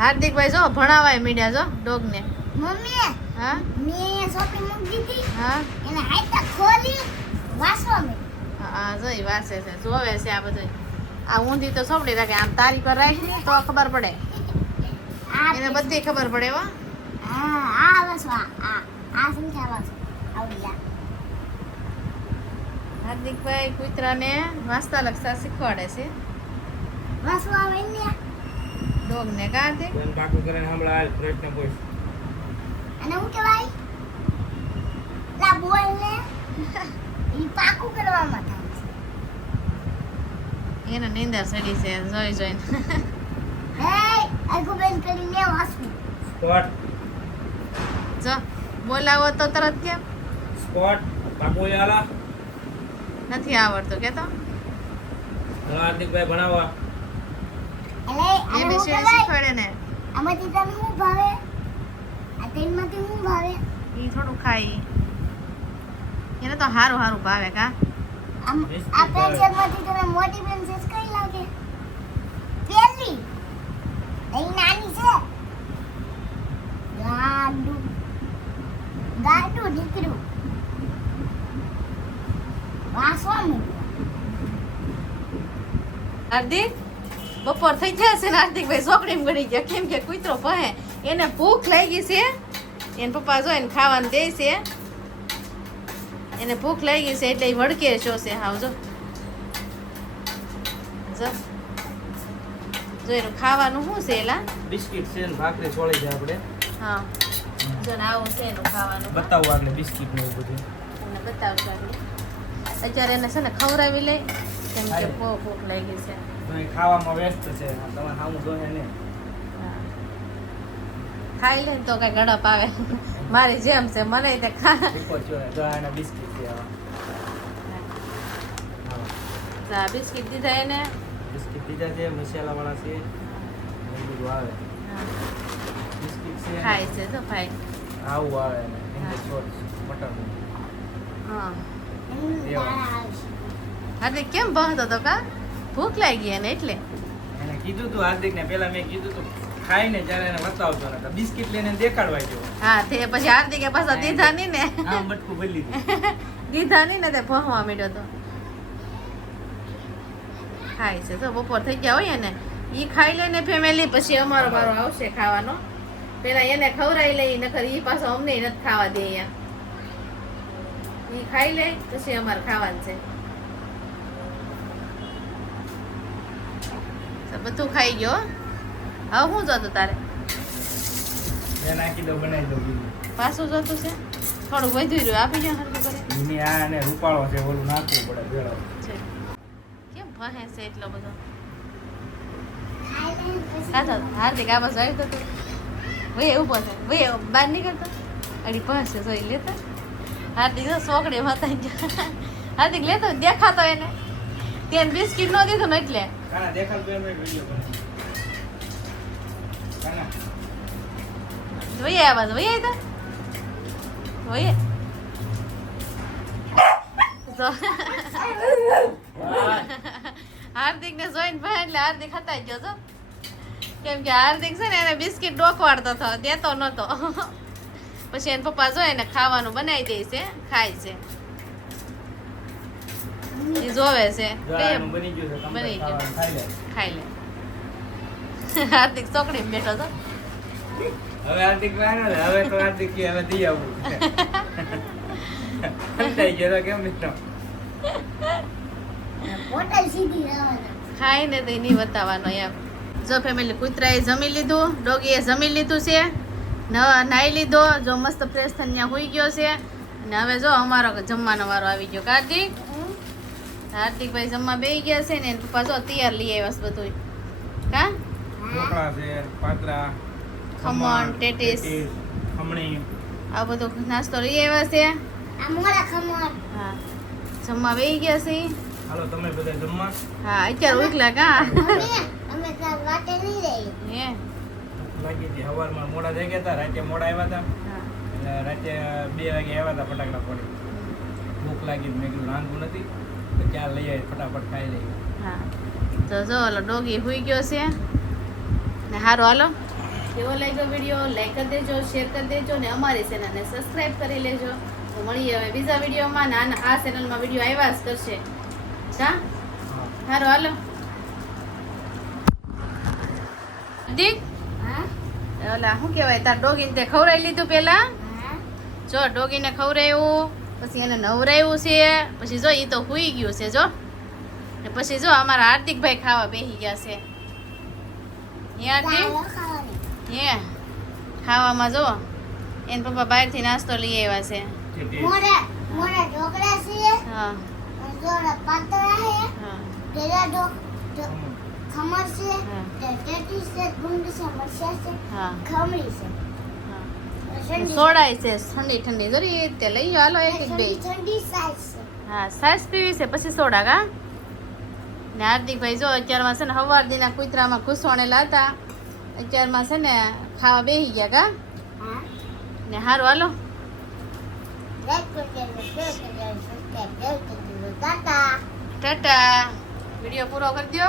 હાર્દિકભાઈ જો ભણાવાય મીડિયા જો ડોગને. મમ્મી હા? મેં શોપિંગ મૂકી દીધી. હા? એને હાઈતા ખોલી વાસવા મે હા જોઈ વાસે છે જોવે છે આ બધું આ ઊંધી તો સોપડી રાખે આમ તારી પર રાખી તો ખબર પડે. એને બધી ખબર પડે હો. હા આ વાસવા આ આ સંખ્યા વાસવા. આવડી જા હાર્દિકભાઈ કૂતરાને વાંચતા લખતા શીખવાડે છે. ને ડોગને કાંથી બેન પાકું કરીને હમણાં હાલ પ્રશ્ન પૂછ અને હું કહેવાય લા બોલ ને ઈ પાકું કરવામાં થાય છે. એને નિંદર સડી છે જોઈ જોઈને. હે આગુ બેન કરીને વાસવું સ્કોટ. જો બોલાવો તો તરત કેમ? સ્કોટ. પાકું યાલા નથી આવડતો કેતો? હાર્દિકભાઈ ભણાવવા કહેવાય શીખવાડે ને? આમાંથી તને શું ભાવે? આ તેલમાંથી શું ભાવે? એ થોડું ખાઈ. એને તો હારું હારું ભાવે કા. આ પેન્સિલમાંથી તને મોટી પેન્સિલ કઈ લાગે? પેલી એ નાની છે. ગાંડુ. ગાંડુ દીકરું. વાસવાનું હાર્દિક? બપોર થઈ જશે ને હાર્દિકભાઈ ચોકડી ગળી ગયા. કેમ કે કૂતરો ભહે એને ભૂખ લાગી છે. એને પપ્પા જો એને ખાવાનું દે છે. એને ભૂખ લાગી છે એટલે એ વળકે જોશે હાવ જો. જો. એનું ખાવાનું શું છે એલા? બિસ્કિટ છે ને ભાખરી છોડી છે આપણે. હા. જો ને આવું છે એનું ખાવાનું. બતાવું આગળ બિસ્કિટ ને એવું બધું. બતાવશું આગળ. અત્યારે એને છે ને ખવડાવી લઈ કેમ કે. બહુ ભૂખ લાગી છે. તો ખાવામાં વ્યસ્ત છે. તમારે સામું જોહે ને. ખાઈ લે તો કઈ ગડપ આવે. મારી જેમ છે મને તે ખા બિસ્કિટ છે. બિસ્કિટ દીધા એને? બિસ્કિટ બીજા છે મસાલાવાળા છે. એવું બધું આવે. હા. બિસ્કિટ છે ખાય છે તો ભાઈ આવું આવે. એની શોર્ટ મટરનું હા એનું એવા. દાણા આવશે હાર્દિક કેમ બહતો હતો કા? ભૂખ લાગી એને એટલે. એને કીધું તું હાર્દિક ને પેલા મેં કીધું તું ખાઈને જ્યારે એને બતાવતો નતા બિસ્કિટ લઈને દેખાડવા ગયો હા તે પછી હાર્દિકે પાછા દીધા ની. ને હા મટકું ભરી દીધું દીધા ની ને તે ભહવા માંડ્યો તો. ખાય છે તો બપોર થઈ ગયા હોય ને એ ખાઈ લઈને ફેમિલી પછી અમારો મારો આવશે ખાવાનો. પેલા એને ખવડાવી લઈ નકર ઈ પાછો અમને નથી ખાવા દે અહીંયા. એ ખાઈ લે પછી અમારે ખાવાનું છે. તો બધું ખાઈ ગયો. હો. હવે શું જોતું તારે? નાખી દઉં બનાવી દઉં પાછું જોતું છે? થોડું વધુ રહ્યું આપી જાઓ હરખું કરી. આ અને રૂપાળો છે ઓલું નાખવું પડે ભેળો છે. કેમ ભહે છે એટલો બધો? સાચો હાર્દિક આ બાજુ આવી તો. વે ઊભો છે ભાઈ બહાર નીકળતો અડી પાસે જોઈ લેતા. હાર્દિક સોકડે માતા હાર્દિક લેતો દેખાતો એને. તેને બિસ્કિટ નો દીધું ને એટલે. કાના દેખાલ બે મિનિટ વિડિયો બને કાના. જોઈએ આ બાજુ જોઈએ તો. જોઈએ. હાર્દિક ને જોઈને ભાઈ એટલે હાર્દિક હતા ગયો તો કેમ કે હાર્દિક છે ને એને બિસ્કિટ ડોકવાડતો હતો દેતો નતો. પછી એને પપ્પા જોઈએ ને ખાવાનું બનાવી દે છે ખાય છે. એ જોવે છે. બની ગયું છે તમને બની ગયું. ખાઈ લે. ખાઈ લે. હાર્દિક ચોકડી બેઠો તો. હવે હાર્દિક ને હવે તો હાર્દિક કે હવે દી આવું થઈ ગયો કેમ મિત્રો રહેવાના. ખાઈને તો નહીં બતાવવાનો એમ. જો ફેમિલી કૂતરાએ જમી લીધું ડોગીએ જમી લીધું છે નાહી લીધો જો મસ્ત ફ્રેશ થઈને ત્યાં હોઈ ગયો છે. અને હવે જો અમારો જમવાનો વારો આવી ગયો. કાર્તિક? હાર્દિકભાઈ જમવા બેસી ગયા છે ને પાછો તૈયાર લઈ આવ્યા છે બધું કા? ઢોકળા છે પાત્રા ખમણ, ટેટીસ. ખમણી. આ બધો નાસ્તો લઈ આવ્યા છે. આ મોડા ખમણ. હા. જમવા બેહી ગયા છે. હાલો તમે બધા જમવા? હા અત્યારે ઉકલા કા? અમે તો વાટે નહીં રહી. હે. લાગી હતી સવારમાં મોડા જાગ્યા ગયા હતા રાતે મોડા આવ્યા હતા. એટલે રાતે બે વાગે આવ્યા હતા ફટાકડા ફોડી. ભૂખ લાગી મેં કીધું રાંધવું નથી. તો ક્યાં લઈ આવી ફટાફટ ખાઈ લઈએ. હા. તો જો ઓલો ડોગી હુઈ ગયો છે. ને હારો હાલો. કેવો લાગ્યો વીડિયો લાઈક કરી દેજો શેર કરી દેજો ને અમારી ચેનલને સબસ્ક્રાઇબ કરી લેજો. તો મળીએ હવે બીજા વિડીયોમાં નાના આ ચેનલમાં વીડિયો આવ્યા જ કરશે. હા સારું હાલો. દીક હા? ઓલા શું કહેવાય તાર ડોગીને તે ખવડાવી લીધું પહેલાં હા. જો ડોગીને ખવડાવ્યું. પછી એને નવરાવ્યું છે પછી જો એ તો હુઈ ગયું છે જો. ને પછી જો અમારા હાર્દિકભાઈ ખાવા બેસી ગયા છે. હે હાર્દિક હે ખાવામાં જો. એને પપ્પા બહારથી નાસ્તો લઈ આવ્યા છે. મોરે મોરે ઢોકળા છે. હા. જોડા પાતળા છે. હા. પેલા ઢો. ખમણ છે. ટેટી છે ગુંદ છે મરચાં છે હા. ઠંડી છે. સોડાય છે ઠંડી ઠંડી. જરી તે લઈ જાઓ, હાલો એક બે હા સાસ પીવી છે? પછી સોડા કા ને હાર્દિકભાઈ જો અત્યારમાં છે ને હવાર દિના કૂતરામાં ઘૂસવાણેલા હતા અત્યારમાં છે ને ખાવા બેસી ગયા કા હા. ને હારું હાલો. ટાટા વીડિયો પૂરો કરી દો